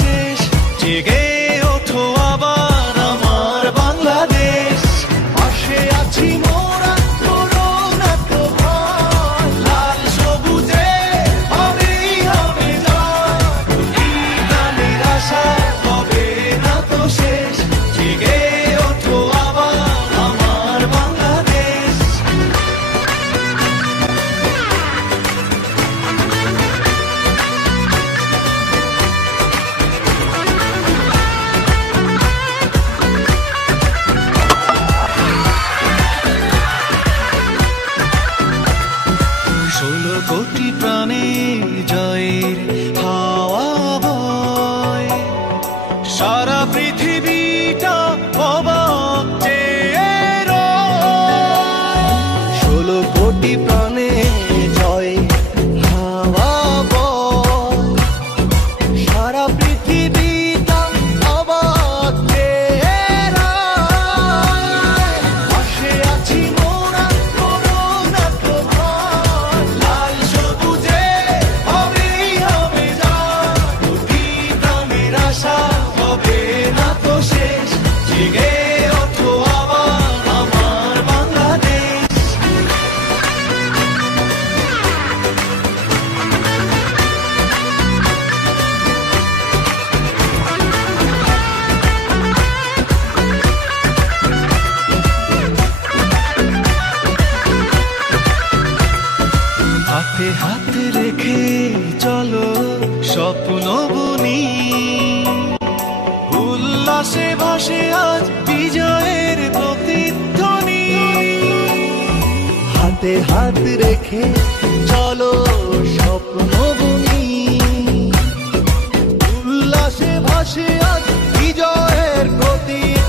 শেষ, জেগে ওঠো আবার আমার বাংলাদেশ। পাশে আছি মোরা, করো না তো ভয়, লাল সবুজে হবেই হবে জয়। প্রতিদানের আশা হবে না তো শেষ, জেগে ওঠো আবার আমার বাংলাদেশ। ষোলো কোটি প্রাণে জয়ের হাওয়া বয়, সারা পৃথিবীটা অবাক চেয়ে রয়। 16 কোটি প্রাণে জয় হাওয়া বয়, সারা পৃথিবীটা অবাক চেয়ে রয়। পাশে আছি মোরা, করো না তো ভয়, লাল সবুজে হবেই হবে জয়। প্রতিদানের আশা হবে না তো শেষ, জেগে ওঠো আবার আমার বাংলাদেশ। হাতে হাতে রেখে চলো স্বপ্ন বুনি, উল্লাসে ভাসে আজ বিজয়ের প্রতিধ্বনি। হাতে হাত রেখে চলো স্বপ্ন বুনি, উল্লাসে ভাসে আজ বিজয়ের প্রতীক।